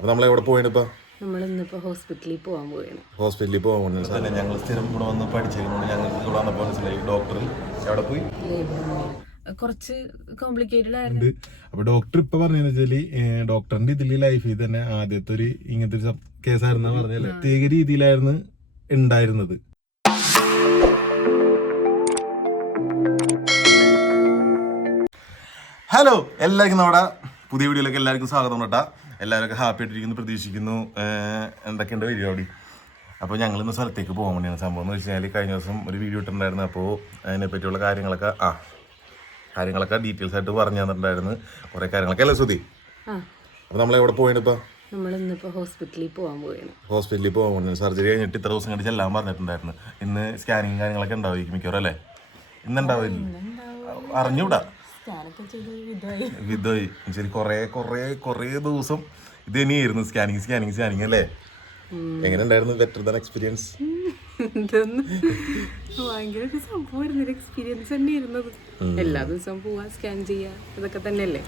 അപ്പോൾ നമ്മൾ എവിടെ പോയാണ് ഇപ്പോൾ നമ്മൾ ഇന്നിപ്പോ ഹോസ്പിറ്റലിൽ പോകാൻ പോവുകയാണ് ഹോസ്പിറ്റലിൽ പോകാൻ പോകുന്നത് ഞങ്ങൾ സ്ഥിരം ഇവിടെ വന്ന് പഠിച്ചിരുന്നു ഞങ്ങൾക്ക് ഇവിടെ വന്നപ്പോൾ മനസ്സിലായി. ഡോക്ടർ എവിടെ പോയി? കുറച്ച് കോംപ്ലിക്കേറ്റഡ് ആയിരുന്നു അപ്പൊ ഡോക്ടർ ഇപ്പൊ പറഞ്ഞതെന്ന് വെച്ചാൽ ഡോക്ടറിന്റെ ഇതിൽ ലൈഫിൽ തന്നെ ആദ്യത്തെ ഒരു ഇങ്ങനത്തെ ഒരു കേസായിരുന്നു പറഞ്ഞല്ലേ പ്രത്യേക രീതിയിലായിരുന്നു ഉണ്ടായിരുന്നത്. ഹലോ എല്ലാവർക്കും നമ്മുടെ പുതിയ വീഡിയോയിലേക്ക് എല്ലാവർക്കും സ്വാഗതം കേട്ടാ. എല്ലാവരും ഹാപ്പി ആയിട്ടിരിക്കുന്നു പ്രതീക്ഷിക്കുന്നു. എന്തൊക്കെയുണ്ട് പരിപാടി അപ്പോൾ ഞങ്ങൾ ഇന്ന് സ്ഥലത്തേക്ക് പോകാൻ വേണ്ടിയാണ്. സംഭവം എന്ന് വെച്ച് കഴിഞ്ഞാൽ കഴിഞ്ഞ ദിവസം ഒരു വീഡിയോ ഇട്ടിട്ടുണ്ടായിരുന്നു. അപ്പോൾ അതിനെ പറ്റിയുള്ള കാര്യങ്ങളൊക്കെ ആ കാര്യങ്ങളൊക്കെ ഡീറ്റെയിൽസ് ആയിട്ട് പറഞ്ഞു തന്നിട്ടുണ്ടായിരുന്നു. കുറേ കാര്യങ്ങളൊക്കെ അല്ലേ സുധി അപ്പോൾ നമ്മൾ എവിടെ പോയാണ് ഇപ്പോൾ നമ്മൾ ഹോസ്പിറ്റലിൽ പോകാൻ പോവുകയാണ് ഹോസ്പിറ്റലിൽ പോകാൻ വേണ്ടി സർജറി കഴിഞ്ഞിട്ട് ഇത്ര ദിവസം കഴിഞ്ഞ് ചെല്ലാൻ പറഞ്ഞിട്ടുണ്ടായിരുന്നു. ഇന്ന് സ്കാനിങ് കാര്യങ്ങളൊക്കെ ഉണ്ടാവുമായിരിക്കും മിക്കവാറും അല്ലേ? ഇന്നുണ്ടാവില്ല അറിഞ്ഞൂടാ വിധോയി. ശരി കുറേ കുറേ കുറേ ദിവസം ഇത് തന്നെയായിരുന്നു സ്കാനിങ് സ്കാനിങ് സ്കാനിങ് അല്ലേ? എങ്ങനെ ഉണ്ടായിരുന്നു ബെറ്റർ ദാൻ എക്സ്പീരിയൻസ് ഭയങ്കര സംഭവമായിരുന്നു ഒരു എക്സ്പീരിയൻസ് തന്നെ ഇരുന്നത് എല്ലാ ദിവസവും പോവാ സ്കാൻ ചെയ്യാ ഇതൊക്കെ തന്നെയല്ലേ?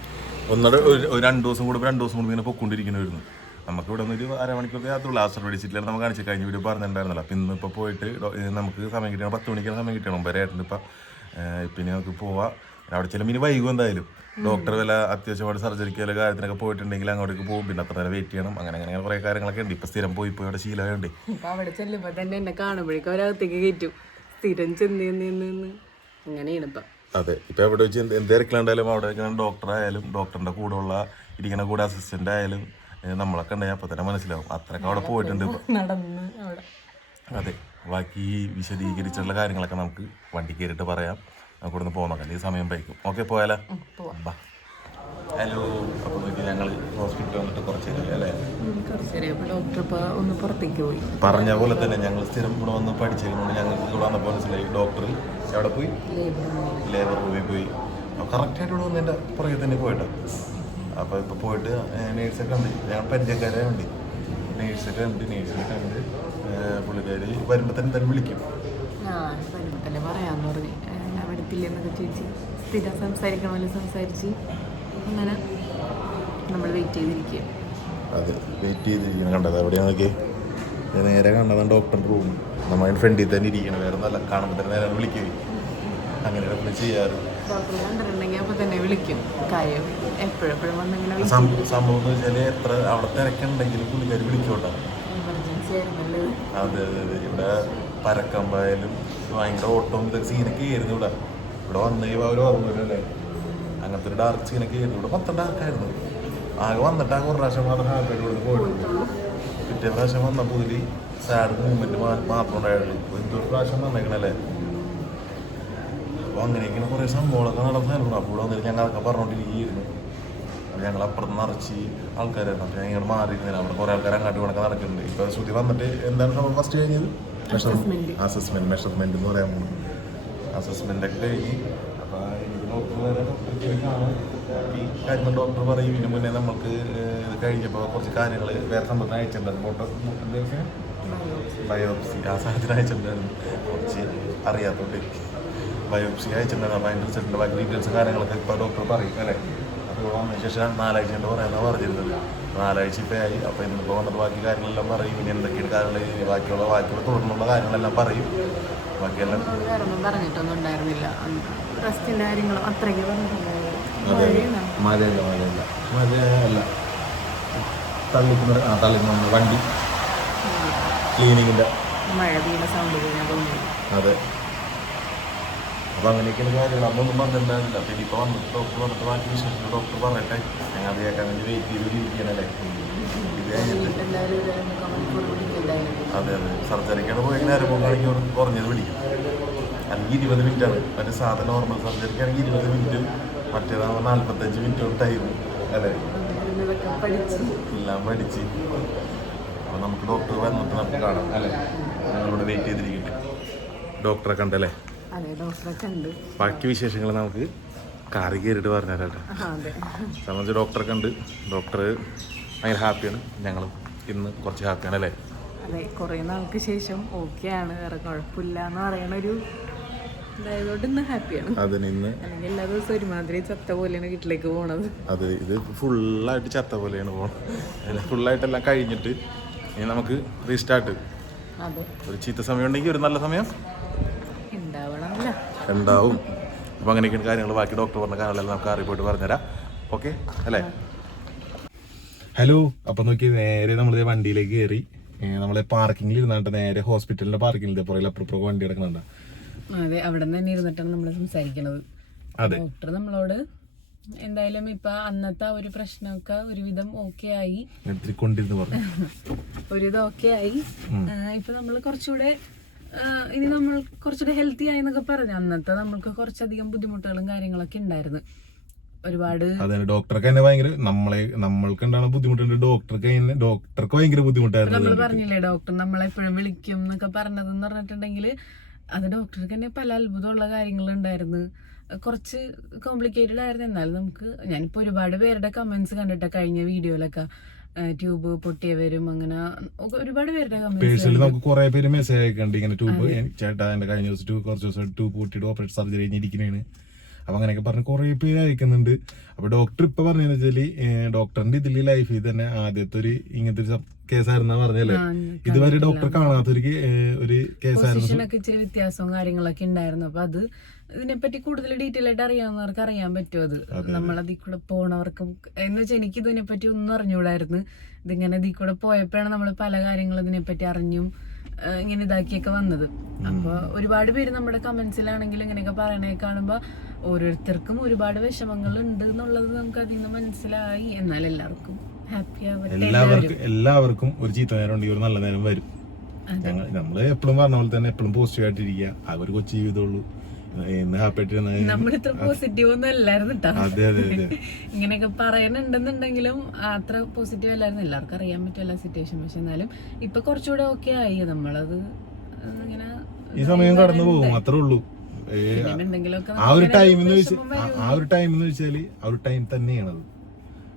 ഒന്നര ഒരു രണ്ട് ദിവസം കൂടെ രണ്ട് ദിവസം കൂടുമ്പോൾ ഇങ്ങനെ പൊക്കൊണ്ടിരിക്കണമായിരുന്നു നമുക്ക് ഇവിടെ നിന്ന് ഒരു അരമണിക്കൂർ യാത്രയുള്ള ലാസ്റ്റ് മേടിച്ചിട്ടില്ല നമുക്ക് കാണിച്ചു കഴിഞ്ഞ വീഡിയോ പറഞ്ഞിട്ടുണ്ടായിരുന്നല്ലോ. അപ്പം ഇന്നിപ്പോൾ പോയിട്ട് നമുക്ക് സമയം കിട്ടണം. പത്ത് മണിക്കാണ് സമയം കിട്ടണം. ഒമ്പത് ഏട്ടന് ഇപ്പം പിന്നെ നമുക്ക് പോവാം. അവിടെ ചില മിനി വൈകും എന്തായാലും. ഡോക്ടർ വല്ല അത്യാവശ്യമായിട്ട് സർജറിക്ക് വല്ല കാര്യത്തിനൊക്കെ പോയിട്ടുണ്ടെങ്കിൽ അങ്ങോട്ടേക്ക് പോകും. പിന്നെ അത്ര നേരം വെയിറ്റ് ചെയ്യണം. അങ്ങനെ അങ്ങനെ കുറെ കാര്യങ്ങളൊക്കെ ഉണ്ട്. ഇപ്പൊ സ്ഥിരം പോയി പോയി അവിടെ ശീലമായുണ്ട്. അവിടെ ചെല്ലുമ്പോ തന്നെ എന്നെ കാണുമ്പോഴേക്കും അവരകത്തേക്ക് കയറ്റും. സ്ഥിരം ചെന്ന് അങ്ങനെയാണ് ഇപ്പൊ. അതെ. ഇപ്പൊ എവിടെ വെച്ച് എന്ത് തിരക്കിലുണ്ടായാലും അവിടെ ഡോക്ടർ ആയാലും ഡോക്ടറിന്റെ കൂടെ ഉള്ള ഇരിക്കുന്ന കൂടെ അസിസ്റ്റന്റ് ആയാലും നമ്മളൊക്കെ ഉണ്ടായി അപ്പൊ തന്നെ മനസ്സിലാവും. അത്രയൊക്കെ അവിടെ പോയിട്ടുണ്ട് അതെ. ബാക്കി വിശദീകരിച്ചുള്ള കാര്യങ്ങളൊക്കെ നമുക്ക് വണ്ടി കയറിയിട്ട് പറയാം. നമുക്ക് ഇവിടെ നിന്ന് പോകാൻ നോക്കാം. ഈ സമയം വൈകും ഓക്കെ പോയാലോ? ബാ. ഹലോ അപ്പോൾ നോക്കി ഞങ്ങൾ ഹോസ്പിറ്റലിൽ വന്നിട്ട് കുറച്ച് അല്ലേ? ഒന്ന് പുറത്തേക്ക് പോയി. പറഞ്ഞ പോലെ തന്നെ ഞങ്ങൾ സ്ഥിരം ഇവിടെ വന്ന് പഠിച്ചിരുന്നു ഞങ്ങൾക്ക് ഇവിടെ വന്നപ്പോൾ മനസ്സിലായി ഡോക്ടർ എവിടെ പോയി? ലേബർ റൂമിൽ പോയി. കറക്റ്റായിട്ട് ഇവിടെ വന്നതിന്റെ പുറകെ തന്നെ പോയിട്ട്. അപ്പോൾ ഇപ്പോൾ പോയിട്ട് നേഴ്സൊക്കെ ഉണ്ട്. ഞങ്ങൾ പരിചയക്കാരെ ഉണ്ട് നേഴ്സൊക്കെ ഉണ്ട് നേഴ്സൊക്കെ ഉണ്ട്. പുള്ളിക്കാർ വരുമ്പോൾ തന്നെ തന്നെ വിളിക്കും. തന്നെ പറയാന്ന് പറഞ്ഞു എന്നൊക്കെ ചോദിച്ച് സ്ഥിരം സംസാരിക്കണമല്ലോ സംസാരിച്ച്. അങ്ങനെ നമ്മൾ വെയിറ്റ് ചെയ്തിരിക്കുക. അതെ വെയിറ്റ് ചെയ്തിരിക്കണം കണ്ടത് എവിടെയാണ് നോക്കി നേരെ കണ്ടതാണ് ഡോക്ടറിന്റെ റൂം നമ്മൾ ഫ്രണ്ടിൽ തന്നെ ഇരിക്കണം വേറെ നല്ല കാണുമ്പോൾ തന്നെ നേരെ വിളിക്കുക അങ്ങനെയാണ് നമ്മൾ ചെയ്യാറ്. ഡോക്ടർ കണ്ടിട്ടുണ്ടെങ്കിൽ അപ്പോൾ തന്നെ വിളിക്കും. കാര്യം എപ്പോഴെപ്പോഴും വന്നിങ്ങനെ വിളിക്കും. സം- സംഭവം എന്ന് വെച്ചാൽ എത്ര അവിടെ തിരക്കുണ്ടെങ്കിലും പുള്ളിക്കാർ വിളിക്കോട്ടെ. അതെ അതെ അതെ. ഇവിടെ പരക്കമ്പായാലും ഭയങ്കര ഓട്ടവും ഇതൊക്കെ സീനൊക്കെ ആയിരുന്നു ഇവിടെ. ഇവിടെ വന്നു കഴിയുമ്പോൾ അവർ ഓർമ്മയില്ലല്ലേ അങ്ങനത്തെ ഒരു ഡാർക്ക് സീനൊക്കെ ആയിരുന്നു. ഇവിടെ മൊത്തം ഡാർക്കായിരുന്നു ആകെ വന്നിട്ട് ആകെ ഒരു പ്രാവശ്യം മാത്രം ഹാപ്പിയായിട്ട് ഇവിടെ പോയിട്ടുള്ളൂ പിറ്റേ പ്രാവശ്യം വന്നപ്പോൾ ഇതിൽ സാഡ് മൂവ്മെന്റ് മാത്രം ഉണ്ടായുള്ളൂ. എന്തൊരു പ്രാവശ്യം വന്നേക്കണല്ലേ? അപ്പോൾ അങ്ങനെയൊക്കെയാണ് കുറേ സംഭവങ്ങളൊക്കെ നടന്നായിരുന്നു അപ്പോൾ ഇവിടെ വന്നിട്ട് ഞങ്ങളൊക്കെ പറഞ്ഞുകൊണ്ടിരിക്കുകയായിരുന്നു അപ്പോൾ ഞങ്ങൾ അപ്പുറത്ത് നിറച്ച് ആൾക്കാരായിരുന്നു. അപ്പോൾ ഞങ്ങൾ മാറിയിരുന്നില്ല. അവിടെ കുറേ ആൾക്കാർ അങ്ങോട്ട് ഇവിടെ നടക്കുന്നുണ്ട്. ഇപ്പോൾ ശ്രുതി വന്നിട്ട് എന്താണ് നമ്മൾ ഫസ്റ്റ് കഴിഞ്ഞത്? അസസ്മെന്റ് മെഷർമെന്റ് എന്ന് പറയാൻ പോകുന്നു അസസ്മെന്റ് ഒക്കെ കഴിഞ്ഞ്. അപ്പോൾ എനിക്ക് ഡോക്ടർ വരെ ഡോക്ടറെ കാണും ഈ കാര്യം ഡോക്ടർ പറയും ഇതിനു മുന്നേ നമുക്ക് ഇത് കഴിഞ്ഞപ്പോൾ കുറച്ച് കാര്യങ്ങൾ വേറെ സംഭവത്തിന് അയച്ചിട്ടുണ്ടായിരുന്നു. ബയോപ്സി. ആ സാധനം അയച്ചിട്ടുണ്ടായിരുന്നു. കുറച്ച് അറിയാത്തോണ്ട്. ബയോപ്സി അയച്ചിട്ടുണ്ടായിരുന്നു. അപ്പോൾ അതിന്റെ ബാക്കി ഡീറ്റെയിൽസും കാര്യങ്ങളൊക്കെ ഇപ്പോൾ ഡോക്ടർ പറയും അല്ലേ? അപ്പോൾ വന്നതിന് ശേഷം നാലാഴ്ച ഉണ്ട് പറയുന്നത് പറഞ്ഞിരുന്നത്. നാലാഴ്ച ഇപ്പോൾ ആയി. അപ്പോൾ ഇന്നിപ്പോൾ വന്നിട്ട് ബാക്കി കാര്യങ്ങളെല്ലാം പറയും. ഇനി എന്തൊക്കെയാണ് കാര്യങ്ങൾ ബാക്കിയുള്ള ബാക്കിയുള്ള തുടർന്നുള്ള കാര്യങ്ങളെല്ലാം പറയും. ബാക്കിയെല്ലാം വേറെ പറഞ്ഞിട്ടൊന്നും ഉണ്ടായിരുന്നില്ല. റെസ്റ്റിന്റെ കാര്യങ്ങളും അത്രയ്ക്ക് പറഞ്ഞിട്ടുണ്ടായിരുന്നു അതെ മഴയല്ല? മഴയല്ല മഴയല്ല. തള്ളിക്കുന്ന ആ തള്ളിക്കുന്ന വണ്ടി. ക്ലീനിങ്ങിന്റെ മഴ വീണ സൗണ്ട് അതെ. അപ്പോൾ അങ്ങനെയൊക്കെയാണ് കാര്യങ്ങൾ അന്നൊന്നും പറഞ്ഞിട്ടുണ്ടായിരുന്നില്ല. അപ്പോൾ ഇനിയിപ്പോൾ വന്നിട്ട് ഡോക്ടർ വന്നിട്ട് ബാക്കി വിശേഷം ഡോക്ടർ പറഞ്ഞിട്ട് ഞങ്ങൾ അത് കേൾക്കാൻ വേണ്ടി വെയിറ്റ് ചെയ്ത് ഇരിക്കണല്ലേ അതെ അതെ. സർജറിക്കാണ് പോയി. നേരം മണിക്കൂർ കുറഞ്ഞത് വിളിക്കും അല്ലെങ്കിൽ ഇരുപത് മിനിറ്റ് ആണ്. മറ്റേ സാധാരണ നോർമൽ സർജറിക്കാണെങ്കിൽ ഇരുപത് മിനിറ്റ് മറ്റേതാ നാൽപ്പത്തഞ്ച് മിനിറ്റ് ടൈം അല്ലേ? എല്ലാം പഠിച്ച്. അപ്പോൾ നമുക്ക് ഡോക്ടർ വന്നിട്ട് നമുക്ക് കാണാം. അല്ലേ? ഞങ്ങളിവിടെ വെയിറ്റ് ചെയ്തിരിക്കട്ടെ. ഡോക്ടറെ കണ്ടല്ലേ ബാക്കി വിശേഷങ്ങൾ നമുക്ക് കാറി കയറിയിട്ട് പറഞ്ഞുതരാം കേട്ടോ. സംബന്ധിച്ച് ഡോക്ടറെ കണ്ട് ഡോക്ടർ ഭയങ്കര ഹാപ്പിയാണ്. ഞങ്ങളും ഇന്ന് കുറച്ച് ഹാപ്പിയാണ് അല്ലേ? അതെ കുറേ നാൾക്ക് ശേഷം ഓക്കെ ആണ്. വേറെ കുഴപ്പമില്ല എന്ന് പറയുന്ന ഒരു ഇതായതുകൊണ്ട് ഇന്ന് ഹാപ്പിയാണ് അതിന് ഇന്ന് അല്ലെങ്കിൽ എല്ലാ ദിവസവും ഒരുമാതിരി ചത്ത പോലെയാണ് വീട്ടിലേക്ക് പോണത്. അതെ ഇത് ഫുള്ളായിട്ട് ചത്ത പോലെയാണ് പോകുന്നത് ഫുള്ളായിട്ടെല്ലാം കഴിഞ്ഞിട്ട് ഇനി നമുക്ക് റീസ്റ്റാർട്ട് അതെ. ഒരു ചീത്ത സമയം ഉണ്ടെങ്കിൽ ഒരു നല്ല സമയം ഉണ്ടാവണമല്ല. ഉണ്ടാവും. അപ്പം അങ്ങനെയൊക്കെയാണ് കാര്യങ്ങൾ ബാക്കി ഡോക്ടർ പറഞ്ഞ കാര്യങ്ങളെല്ലാം നമുക്ക് അറിയിപ്പോയിട്ട് പറഞ്ഞുതരാം. ഓക്കെ അല്ലേ? ഹലോ അപ്പൊ നോക്കി നേരെ നമ്മൾ വണ്ടിയിലേക്ക് കയറി നമ്മളെ പാർക്കിംഗിൽ ഇരുന്നാണ്ട് നേരെ ഹോസ്പിറ്റലിന്റെ പാർക്കിംഗിൽ പുറകിൽ അപ്പുറപ്പുറം വണ്ടി കിടക്കുന്നുണ്ട്. അതെ അവിടെ നിന്ന് തന്നെ ഇരുന്നിട്ടാണ് നമ്മൾ സംസാരിക്കുന്നത് ഡോക്ടർ നമ്മളോട് എന്തായാലും ഇപ്പൊ അന്നത്തെ ഒരു പ്രശ്നമൊക്കെ ഒരുവിധം ഓക്കെ ആയി. ഒരുവിധം ഓക്കെ ആയി. ഇപ്പൊ നമ്മൾ കുറച്ചുകൂടെ ഇനി നമ്മൾ കുറച്ചുകൂടെ ഹെൽത്തി ആയി എന്നൊക്കെ പറഞ്ഞു അന്നത്തെ നമ്മൾക്ക് കുറച്ചധികം ബുദ്ധിമുട്ടുകളും കാര്യങ്ങളൊക്കെ ഉണ്ടായിരുന്നു. ഒരുപാട് അതെ ഡോക്ടർക്ക് തന്നെ ഭയങ്കര നമ്മളെ നമ്മൾക്ക് ഉണ്ടാകുന്ന ബുദ്ധിമുട്ടുണ്ട്. ഡോക്ടർക്ക് ഡോക്ടർക്ക് ഭയങ്കര ബുദ്ധിമുട്ടായിരുന്നു നമ്മൾ പറഞ്ഞില്ലേ ഡോക്ടർ നമ്മളെപ്പോഴും വിളിക്കും എന്നൊക്കെ പറഞ്ഞതെന്ന് പറഞ്ഞിട്ടുണ്ടെങ്കിൽ അത് ഡോക്ടർക്ക് തന്നെ പല അത്ഭുതമുള്ള കാര്യങ്ങളുണ്ടായിരുന്നു. കുറച്ച് കോംപ്ലിക്കേറ്റഡ് ആയിരുന്നു. എന്നാലും നമുക്ക് ഞാനിപ്പോൾ ഒരുപാട് പേരുടെ കമന്റ്സ് കണ്ടിട്ട കഴിഞ്ഞ വീഡിയോയിലൊക്കെ ട്യൂബ് പൊട്ടിയവരും അങ്ങനെ ഒരുപാട് പേരുടെ പേഴ്സണലി നമുക്ക് കുറെ പേര് മെസ്സേജ് അയക്കുന്നുണ്ട് ഇങ്ങനെ ട്യൂബ് ചേട്ടാ എന്റെ കഴിഞ്ഞ ദിവസം കുറച്ച് ദിവസം ട്യൂബ് പൊട്ടിയിട്ട് ഓപ്പറേഷൻ സർജറി കഴിഞ്ഞിരിക്കുന്നതാണ് അപ്പൊ അങ്ങനെയൊക്കെ പറഞ്ഞ് കുറേ പേര് അയക്കുന്നുണ്ട്. അപ്പൊ ഡോക്ടർ ഇപ്പൊ പറഞ്ഞതെന്ന് വെച്ചാൽ ഡോക്ടറിന്റെ ഇതിൽ ലൈഫിൽ തന്നെ ആദ്യത്തെ ഒരു ഇങ്ങനത്തെ ഒരു കേസായിരുന്ന പറഞ്ഞല്ലേ ഇതുവരെ ഡോക്ടർ കാണാത്തൊരു ഒരു കേസായിരുന്നു വ്യത്യാസവും കാര്യങ്ങളൊക്കെ ഉണ്ടായിരുന്നു. അപ്പൊ അത് ഇതിനെപ്പറ്റി കൂടുതൽ ഡീറ്റെയിൽ ആയിട്ട് അറിയാവുന്നവർക്ക് അറിയാൻ പറ്റും അത്. നമ്മളതിൽ കൂടെ പോണവർക്ക് എന്ന് വെച്ചാൽ എനിക്ക് ഇതിനെപ്പറ്റി ഒന്നും അറിഞ്ഞുകൂടായിരുന്നു ഇതിങ്ങനെ ഇതിൽ കൂടെ പോയപ്പോഴാണ് നമ്മൾ പല കാര്യങ്ങളും ഇതിനെപ്പറ്റി അറിഞ്ഞും. ഇങ്ങനെ ഇതാക്കിയൊക്കെ വന്നത്. അപ്പൊ ഒരുപാട് പേര് നമ്മുടെ കമന്റ്സിലാണെങ്കിലും ഇങ്ങനെയൊക്കെ പറയണേ കാണുമ്പോ ഓരോരുത്തർക്കും ഒരുപാട് വിഷമങ്ങൾ ഉണ്ട് എന്നുള്ളത് നമുക്ക് അതിൽ നിന്ന് മനസ്സിലായി. എന്നാൽ എല്ലാവർക്കും ഹാപ്പി ആവട്ടെ എല്ലാവർക്കും എല്ലാവർക്കും ഒരു ചീത്ത നേരം ഉണ്ടെങ്കിൽ ഒരു നല്ല നേരം വരും. ഞങ്ങൾ നമ്മൾ എപ്പോഴും പറഞ്ഞ പോലെ തന്നെ എപ്പോഴും പോസിറ്റീവ് ആയിട്ടിരിക്കുക. ആ ഒരു കൊച്ചു ജീവിതമുള്ളൂ ഇന്ന് ഹാപ്പി ഇത്ര പോസിറ്റീവ് ഒന്നും അല്ലായിരുന്നു അതെ അതെ അതെ. ഇങ്ങനെയൊക്കെ പറയുന്നുണ്ടെന്നുണ്ടെങ്കിലും അത്ര പോസിറ്റീവ് അല്ലായിരുന്നു. എല്ലാവർക്കും അറിയാൻ പറ്റുമല്ല സിറ്റുവേഷൻ പക്ഷെ എന്നാലും ഇപ്പൊ കുറച്ചുകൂടെ ഓക്കെ ആയി. നമ്മളത് ഇങ്ങനെ ഈ സമയം കടന്നു പോകും. അത്രേ ഉള്ളൂ. ആ ഒരു ടൈം എന്ന് വെച്ചാൽ ആ ഒരു ടൈം എന്ന് വെച്ചാൽ ആ ഒരു ടൈം തന്നെയാണത്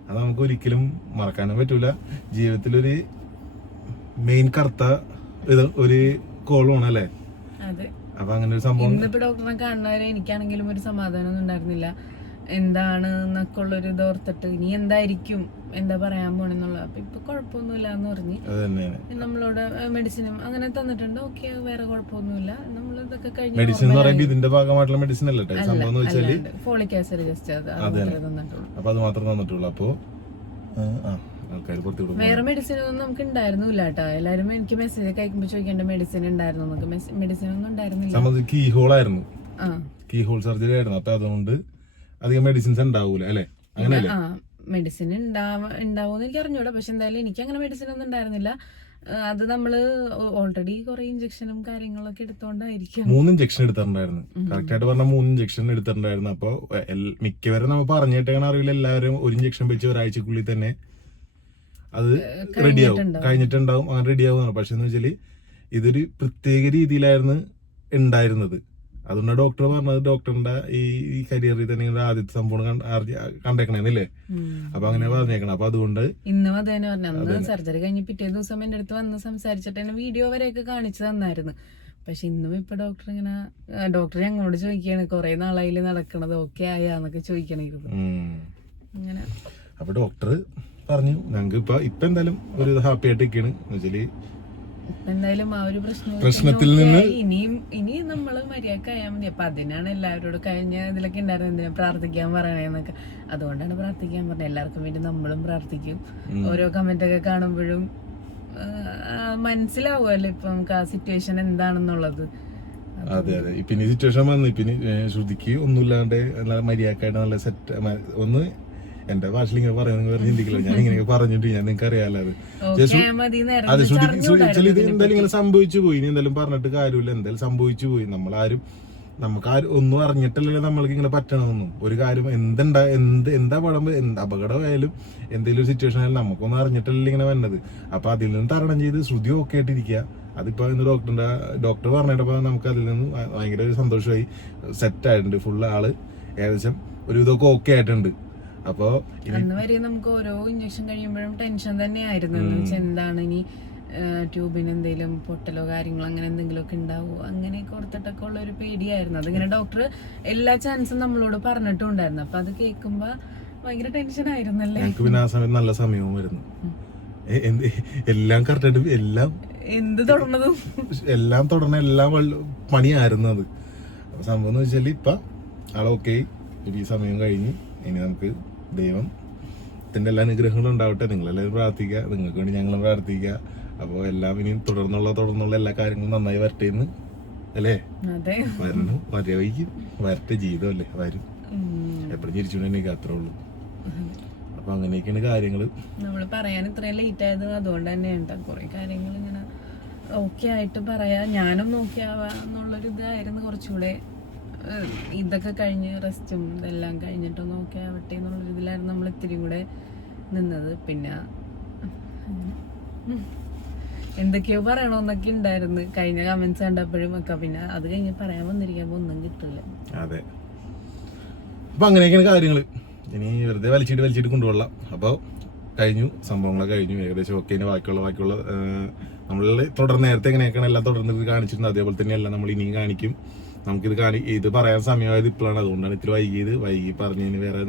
അത്. നമുക്ക് ഒരിക്കലും മറക്കാനും പറ്റൂല. ജീവിതത്തിലൊരു മെയിൻ കറുത്ത ഇത് ഒരു കോളാണ് അല്ലേ? അപ്പൊ അങ്ങനെ ഒരു സംഭവം ഇന്നിപ്പോ ഡോക്ടറിനെ കാണുന്നവരെ എനിക്കാണെങ്കിലും ഒരു സമാധാനം ഒന്നും ഉണ്ടായിരുന്നില്ല. എന്താണ് എന്നൊക്കെ ഉള്ളൊരു ഇത് ഓർത്തിട്ട് ഇനി എന്തായിരിക്കും എന്താ പറയാൻ പോണെന്നുള്ള അപ്പൊ ഇപ്പൊ കുഴപ്പമൊന്നുമില്ല എന്ന് പറഞ്ഞ്. അത് നമ്മളോട് മെഡിസിനും അങ്ങനെ തന്നിട്ടുണ്ട്. ഓക്കെ വേറെ കുഴപ്പമൊന്നുമില്ല. നമ്മൾ ഇതൊക്കെ കഴിഞ്ഞ് മെഡിസിൻ എന്ന് പറയുമ്പോൾ ഇതിന്റെ ഭാഗമായിട്ടുള്ള മെഡിസിൻ അല്ല? സംഭവം എന്ന് വെച്ചാൽ ഫോളിക് ആസിഡ് ജസ്റ്റ് അത് അതുമാത്രമേ തന്നിട്ടുള്ളൂ. അപ്പൊ അത് മാത്രമേ തന്നിട്ടുള്ളൂ. അപ്പോ ആ. ആൾക്കാർ വേറെ മെഡിസിൻ ഒന്നും നമുക്ക് ഉണ്ടായിരുന്നില്ല കേട്ടോ. എല്ലാരും എനിക്ക് മെസ്സേജ് ഒക്കെ അയക്കുമ്പോൾ ചോദിക്കേണ്ട മെഡിസിൻ ഉണ്ടായിരുന്നു നമുക്ക് മെഡിസിൻ ഒന്നും ഉണ്ടായിരുന്നില്ല. കീ ഹോൾ ആയിരുന്നു. കീ ഹോൾ സർജറി ആയിരുന്നു. അപ്പൊ അതുകൊണ്ട് അധികം മെഡിസിൻസ് ഉണ്ടാവൂല അല്ലേ? അങ്ങനെയല്ലേ? ആ മെഡിസിൻ ഉണ്ടാവും ഉണ്ടാവുമെന്ന് എനിക്ക് അറിഞ്ഞൂടാ. പക്ഷെ എന്തായാലും എനിക്ക് അങ്ങനെ മെഡിസിൻ ഒന്നും ഉണ്ടായിരുന്നില്ല. അത് നമ്മൾ ഓൾറെഡി കുറെ ഇഞ്ചക്ഷനും കാര്യങ്ങളൊക്കെ എടുത്തോണ്ടായിരിക്കും. മൂന്ന് ഇഞ്ചക്ഷൻ എടുത്തിട്ടുണ്ടായിരുന്നു. കറക്റ്റ് ആയിട്ട് പറഞ്ഞ മൂന്ന് ഇഞ്ചക്ഷൻ എടുത്തിട്ടുണ്ടായിരുന്നു. അപ്പൊ മിക്കവരും നമ്മൾ പറഞ്ഞിട്ടാണ് അറിയില്ല എല്ലാവരും ഒരു ഇഞ്ചക്ഷൻ വെച്ച് ഒരാഴ്ചക്കുള്ളിൽ തന്നെ അത് റെഡിയാവും കഴിഞ്ഞിട്ടുണ്ടാവും. അങ്ങനെ റെഡിയാവും പക്ഷെ എന്ന് വെച്ചാൽ ഇതൊരു പ്രത്യേക രീതിയിലായിരുന്നു ഉണ്ടായിരുന്നത്. അതുകൊണ്ട് ഡോക്ടർ പറഞ്ഞത് ഡോക്ടറിന്റെ ഈ കരിയറിൽ തന്നെ ആദ്യത്തെ സംഭവം കണ്ടേക്കണേന്നല്ലേ? അപ്പൊ അങ്ങനെ പറഞ്ഞേക്കണം. അപ്പൊ അതുകൊണ്ട് ഇന്നും അത് തന്നെ പറഞ്ഞു. സർജറി കഴിഞ്ഞ് പിറ്റേ ദിവസം എന്റെ അടുത്ത് വന്ന് സംസാരിച്ചിട്ട് വീഡിയോ വരെയൊക്കെ കാണിച്ചു തന്നായിരുന്നു. പക്ഷെ ഇന്നും ഇപ്പൊ ഡോക്ടർ ഇങ്ങനെ ഡോക്ടർ ഞങ്ങളോട് ചോദിക്കുകയാണ് കുറെ നാളായിൽ നടക്കണത്? ഓക്കെ ആയാന്നൊക്കെ. അങ്ങനെ. അപ്പൊ ഡോക്ടർ പറഞ്ഞു. ഞങ്ങൾക്ക് ഇപ്പൊ ഇപ്പൊ എന്തായാലും ഒരു ഹാപ്പി ആയിട്ട് എന്നുവെച്ചാൽ ഇപ്പൊ എന്തായാലും ആ ഒരു പ്രശ്നം പ്രശ്നത്തിൽ നിന്ന് ഇനിയും ഇനിയും ഇനി നമ്മൾ മര്യാദയ്ക്ക് ആയാൽ മതി. അപ്പൊ അതിനാണ് എല്ലാവരോടും കഴിഞ്ഞ ഇതിലൊക്കെ ഉണ്ടായിരുന്നു എന്തിനാ പ്രാർത്ഥിക്കാൻ പറയണേന്നൊക്കെ. അതുകൊണ്ടാണ് പ്രാർത്ഥിക്കാൻ പറഞ്ഞത്. എല്ലാവർക്കും വേണ്ടി നമ്മളും പ്രാർത്ഥിക്കും. ഓരോ കമന്റ് ഒക്കെ കാണുമ്പോഴും മനസ്സിലാവുമല്ലോ ഇപ്പൊ നമുക്ക് ആ സിറ്റുവേഷൻ എന്താണെന്നുള്ളത്. അതെ അതെ. പിന്നെ സിറ്റുവേഷൻ വന്നു. ഇപ്പൊ ഇനി ശ്രുതിക്ക് ഒന്നുമില്ലാണ്ട് നല്ല മര്യാദക്കായിട്ട് നല്ല സെറ്റ് ഒന്ന് എന്റെ ഭാഷയിൽ ഇങ്ങനെ പറയുന്നത് വേറെ ചിന്തിക്കില്ല. ഞാൻ ഇങ്ങനെ പറഞ്ഞിട്ട് ഞാൻ നിങ്ങൾക്ക് അറിയാലോ അത്. ശ്രുതി ഇത് എന്തായാലും ഇങ്ങനെ സംഭവിച്ചു പോയി. ഇനി എന്തായാലും പറഞ്ഞിട്ട് കാര്യമില്ല. എന്തായാലും സംഭവിച്ചു പോയി. നമ്മളാരും നമുക്ക് ആരും ഒന്നും അറിഞ്ഞിട്ടല്ലല്ലോ നമ്മൾക്ക് ഇങ്ങനെ പറ്റണമെന്നും ഒരു കാര്യം എന്തുണ്ടാ എന്ത് എന്താ പടം? എന്ത് അപകടമായാലും എന്തെങ്കിലും ഒരു സിറ്റുവേഷൻ ആയാലും നമുക്കൊന്നും അറിഞ്ഞിട്ടല്ലേ ഇങ്ങനെ വന്നത്. അപ്പൊ അതിൽ നിന്ന് തരണം ചെയ്ത് ശ്രുതി ഓക്കെ ആയിട്ടിരിക്കുക. അതിപ്പോ ഇന്ന് ഡോക്ടറിന്റെ ഡോക്ടർ പറഞ്ഞിട്ടപ്പോ നമുക്ക് അതിൽ നിന്ന് ഭയങ്കര ഒരു സന്തോഷമായി സെറ്റ് ആയിട്ടുണ്ട്. ഫുൾ ആൾ. ഏകദേശം ഒരു ഇതൊക്കെ ഓക്കെ ആയിട്ടുണ്ട്. അപ്പോ അന്ന് വരെ നമുക്ക് ഓരോ ഇഞ്ചക്ഷൻ കഴിയുമ്പോഴും ടെൻഷൻ തന്നെയായിരുന്നു. എന്താണ് ഇനി ട്യൂബിന് എന്തെങ്കിലും പൊട്ടലോ കാര്യങ്ങളോ അങ്ങനെ എന്തെങ്കിലും ഒക്കെ ഉണ്ടാവുമോ അങ്ങനെ ഓർത്തിട്ടൊക്കെ ഉള്ള ഒരു പേടിയായിരുന്നു. അതിങ്ങനെ ഡോക്ടർ എല്ലാ ചാൻസും നമ്മളോട് പറഞ്ഞിട്ടും ഉണ്ടായിരുന്നു അപ്പൊ അത് കേൾക്കുമ്പോ ഭയങ്കര ടെൻഷൻ ആയിരുന്നല്ലേ? പിന്നെ ആ സമയത്ത് നല്ല സമയവും വരുന്നു. എല്ലാം കറക്റ്റായിട്ട് എല്ലാം എന്ത് തുടർന്നതും? എല്ലാം തുടർന്ന എല്ലാം പണിയായിരുന്നു അത്. അപ്പൊ സംഭവം എന്ന് വെച്ചാൽ ഇപ്പൊ ആളെ ഓക്കെ ഈ സമയം കഴിഞ്ഞ് ഇനി നമുക്ക് ദൈവം. ത്തിന്റെ എല്ലാ അനുഗ്രഹങ്ങളും ഉണ്ടാവട്ടെ. നിങ്ങളെല്ലാവരും പ്രാർത്ഥിക്കുക. നിങ്ങൾക്ക് വേണ്ടി ഞങ്ങളും പ്രാർത്ഥിക്കുക. അപ്പോൾ എല്ലാം ഇനിയും തുടർന്നുള്ള തുടർന്നുള്ള എല്ലാ കാര്യങ്ങളും നന്നായി വരട്ടെ എന്ന്. അല്ലേ? വരണം. വരവയ്ക്കും വരട്ടെ. ജീവിതമല്ലേ വരും. എപ്പോഴും ചിരിച്ചുകൊണ്ട് എനിക്ക് അത്രേ ഉള്ളൂ. അപ്പൊ അങ്ങനെയൊക്കെയാണ് കാര്യങ്ങൾ നമ്മൾ പറയാൻ ഇത്രയും ലേറ്റ് ആയത് അതുകൊണ്ട് തന്നെ കുറെ കാര്യങ്ങൾ ഇങ്ങനെ ഓക്കെ ആയിട്ട് പറയാ. ഞാനും നോക്കിയാവാന്നുള്ളൊരു ഇതായിരുന്നു കുറച്ചുകൂടെ. ഇതൊക്കെ കഴിഞ്ഞ് റെസ്റ്റും ഇതെല്ലാം കഴിഞ്ഞിട്ട് നോക്കി ആവട്ടെ എന്നുള്ള ഇതിലായിരുന്നു നമ്മൾ ഇത്തിരി കൂടെ നിന്നത്. പിന്നെ. എന്തൊക്കെയോ പറയണമെന്നൊക്കെ ഉണ്ടായിരുന്നു. കഴിഞ്ഞ കമന്റ്സ് കണ്ടപ്പോഴും ഒക്കെ പിന്നെ അത് കഴിഞ്ഞ് പറയാൻ വന്നിരിക്കുമ്പോ ഒന്നും കിട്ടില്ല. അതെ. അപ്പൊ അങ്ങനെയൊക്കെയാണ് കാര്യങ്ങൾ. ഇനി വെറുതെ വലിച്ചിട്ട് വലിച്ചിട്ട് കൊണ്ടുപോകാം അപ്പോൾ കഴിഞ്ഞു. സംഭവങ്ങളൊക്കെ കഴിഞ്ഞു. ഏകദേശം ഒക്കെ ഇനി ബാക്കിയുള്ള ബാക്കിയുള്ള നമ്മൾ തുടർന്ന് നേരത്തെ എങ്ങനെയൊക്കെയാണ് എല്ലാം തുടർന്ന് കാണിച്ചിരുന്നത്? അതേപോലെ തന്നെയല്ല നമ്മൾ ഇനിയും കാണിക്കും. നമുക്കിത് കാണി ഇത് പറയാൻ സമയമായത് ഇപ്പോഴാണ് അതുകൊണ്ടാണ് ഇത്തിരി വൈകിയത്. വൈകി പറഞ്ഞതിന് വേറെ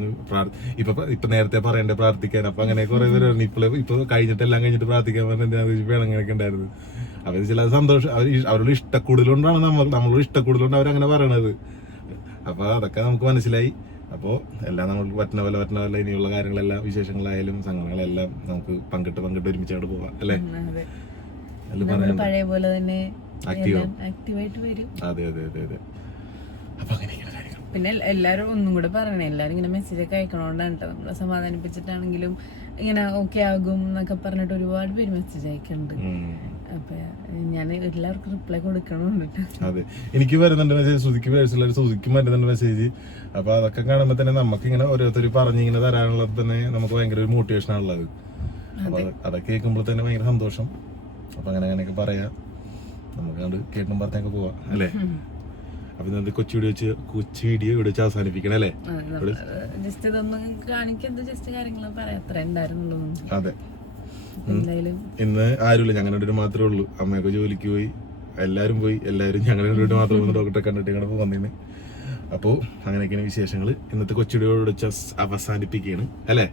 ഇപ്പൊ ഇപ്പൊ നേരത്തെ പറയണ്ടേ പ്രാർത്ഥിക്കാൻ. അപ്പൊ അങ്ങനെ കുറെ പേര് പറഞ്ഞു ഇപ്പൊ ഇപ്പൊ കഴിഞ്ഞിട്ട് എല്ലാം കഴിഞ്ഞിട്ട് പ്രാർത്ഥിക്കാൻ പറഞ്ഞാൽ അങ്ങനെയൊക്കെ ഉണ്ടായിരുന്നു അവർ ചില സന്തോഷം അവർ അവരുടെ ഇഷ്ടക്കൂടുതലുകൊണ്ടാണ് നമ്മൾ നമ്മളോട് ഇഷ്ടക്കൂടുതലുകൊണ്ട് അവരങ്ങനെ പറയണത്. അപ്പൊ അതൊക്കെ നമുക്ക് മനസ്സിലായി. അപ്പോൾ എല്ലാം നമുക്ക് പറ്റുന്ന പോലെ പറ്റുന്ന പോലെ ഇനിയുള്ള കാര്യങ്ങളെല്ലാം വിശേഷങ്ങളായാലും സംഘടനകളെല്ലാം നമുക്ക് പങ്കിട്ട് പങ്കിട്ട് ഒരുമിച്ച് അങ്ങോട്ട് പോവാം. അല്ലേ? പഴയ പോലെ തന്നെ. ആക്റ്റീവായിട്ട് വരും. അതെ അതെ അതെ അതെ. അപ്പൊ അങ്ങനെയൊക്കെയാണ് കാര്യങ്ങൾ പിന്നെ എല്ലാരും ഒന്നും കൂടെ പറയണേ എല്ലാരും ഇങ്ങനെ മെസ്സേജ് ഒക്കെ അയക്കണോണ്ടാണ് കേട്ടോ നമ്മളെ സമാധാനിപ്പിച്ചിട്ടാണെങ്കിലും ഇങ്ങനെ ഓക്കെ ആകും എന്നൊക്കെ പറഞ്ഞിട്ട് ഒരുപാട് പേര് മെസ്സേജ് അയക്കുന്നുണ്ട്. അപ്പൊ ഞാൻ എല്ലാവർക്കും റിപ്ലൈ കൊടുക്കണമുണ്ട് അതെ. എനിക്ക് വരുന്നുണ്ട് മെസ്സേജ് സുധിക്ക് പേഴ്സണൽ സുധിക്കും വരുന്നുണ്ട് മെസ്സേജ് അപ്പൊ അതൊക്കെ കാണുമ്പോൾ തന്നെ നമുക്ക് ഇങ്ങനെ ഓരോരുത്തർ പറഞ്ഞിങ്ങനെ തരാനുള്ളത് തന്നെ നമുക്ക് ഭയങ്കര ഒരു മോട്ടിവേഷൻ ആണുള്ളത്. അപ്പൊ അത്. അതൊക്കെ കേൾക്കുമ്പോൾ തന്നെ ഭയങ്കര സന്തോഷം. അപ്പൊ അങ്ങനെ അങ്ങനെയൊക്കെ പറയാം. നമുക്ക് അത് കേട്ടും പറഞ്ഞൊക്കെ പോവാം അല്ലേ? അപ്പൊ ഇന്നത്തെ കൊച്ചു വീഡിയോ വെച്ച് കൊച്ചു വീഡിയോ ഇവിടെ വെച്ച് അവസാനിപ്പിക്കണം അല്ലേ? ജസ്റ്റ് ഇതൊന്നും കാണിക്കുന്നത് ജസ്റ്റ് കാര്യങ്ങൾ പറയാം. അത്ര ഉണ്ടായിരുന്നുള്ളൂ അതെ. ഇന്ന് ആരുമില്ല ഞങ്ങളുടെ മാത്രമേ ഉള്ളൂ. അമ്മയൊക്കെ ജോലിക്ക് പോയി എല്ലാവരും പോയി എല്ലാവരും ഞങ്ങളുടെ വീട് മാത്രം വന്ന് ഡോക്ടറെ കണ്ടിട്ട് ഇങ്ങനെ വന്നിന്. അപ്പോൾ അങ്ങനെയൊക്കെയാണ് വിശേഷങ്ങൾ ഇന്നത്തെ കൊച്ചുടിയോട് വെച്ച് അവസാനിപ്പിക്കുകയാണ് അല്ലേ?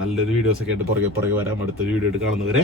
നല്ലൊരു വീഡിയോസ് ഒക്കെ ആയിട്ട് പുറകെ പുറകെ വരാം. അടുത്തൊരു വീഡിയോ ആയിട്ട് കാണുന്നവരെ